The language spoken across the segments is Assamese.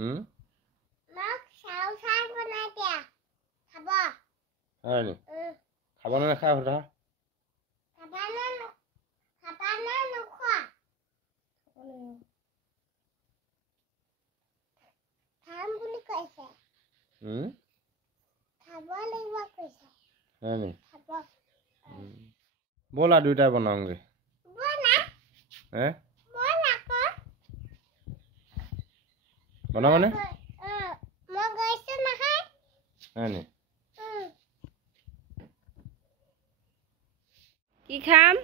মোক চাউ চাউ বনাই দিয়া খাব হয় নি খাব নে নাখায় সোধা খাবা না নোখোৱা খাম বুলি কৈছে খাব লাগিব কৈছে হয় নি খাব ব'লা দুইটাই বনাওঁগে বনা বনা আকৌ বনাবানে মই গৈছো নহয় হয় নি কি খাম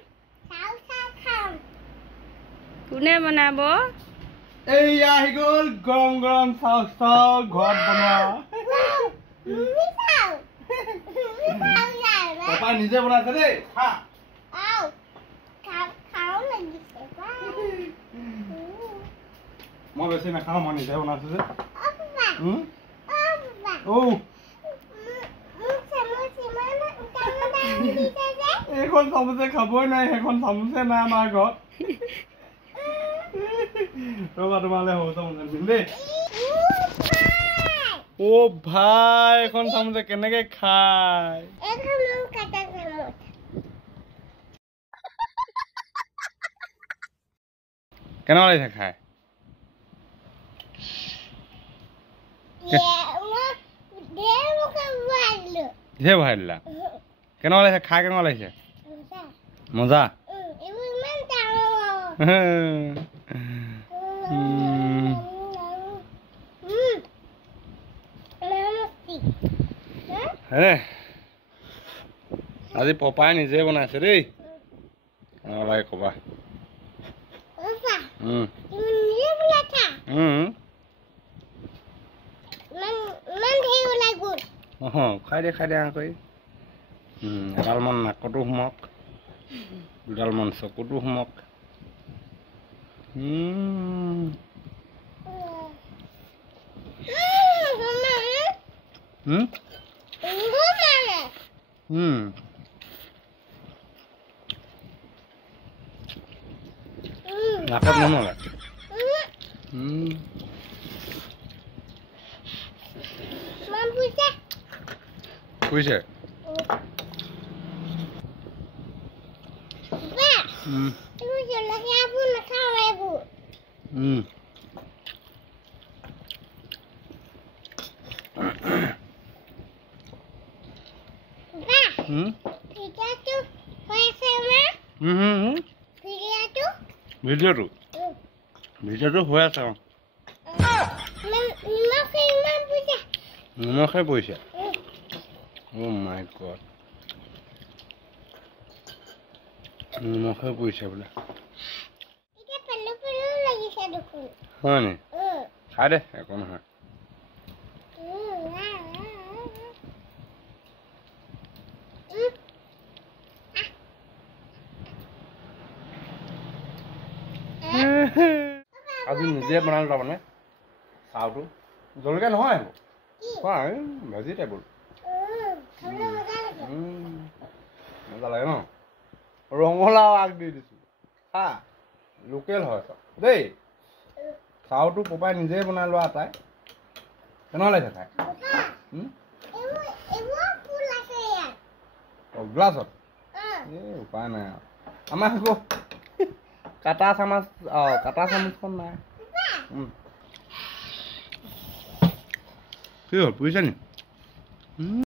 চাউ চাউ খাম কোনে বনাব এই আহি গ'ল গৰম গৰম চাউ চাউ ঘৰত বনোৱা মুমি চাউ পাপা নিজে বনাইছে দেই খা আও খাও লাগিছে মই বেছি নাখাওঁ মই নিজে বনাইছো যে এইখন চামুচে খাবই নাই সেইখন চামুচে নাই আমাৰ ঘৰত ৰবা তোমালে সৰু চামুচে দিম দেই অ ভাই এখন চামুচে কেনেকে খায় কেনেকুৱা লাগিছে খাই ধেৰ ভৰাই দিলা কেনেকুৱা লাগিছে খাই কেনেকুৱা লাগিছে মজা আজি পপাই নিজে বনাইছে দেই নালাগে কবা খাই দে কৰি এডাল মান নাকতো সোমক দুডাল মান চকুতো সোমক নাকত নমলে বুজিছে ভিডিঅ'টো হৈ আছে নিমখে পৰিছে অ' মাই গড নিমখে পৰিছে বোলে হয় নি খাই দে একো নহয় আজি নিজে বনালো তাৰমানে চাউটো জলকীয়া নহয় ভেজিটেবল মজা লাগে ন ৰঙালাও আগ দি দিছোঁ খা লোকেল হয় চব দেই চাউটো পপাই নিজে বনাই লোৱা আটাই কেনেকুৱা লাগিছে খাই গ্লাছত এই উপায় নাই আৰু আমাৰ আকৌ কাটা চামুচখন নাই কি হ'ল বুজিছা নি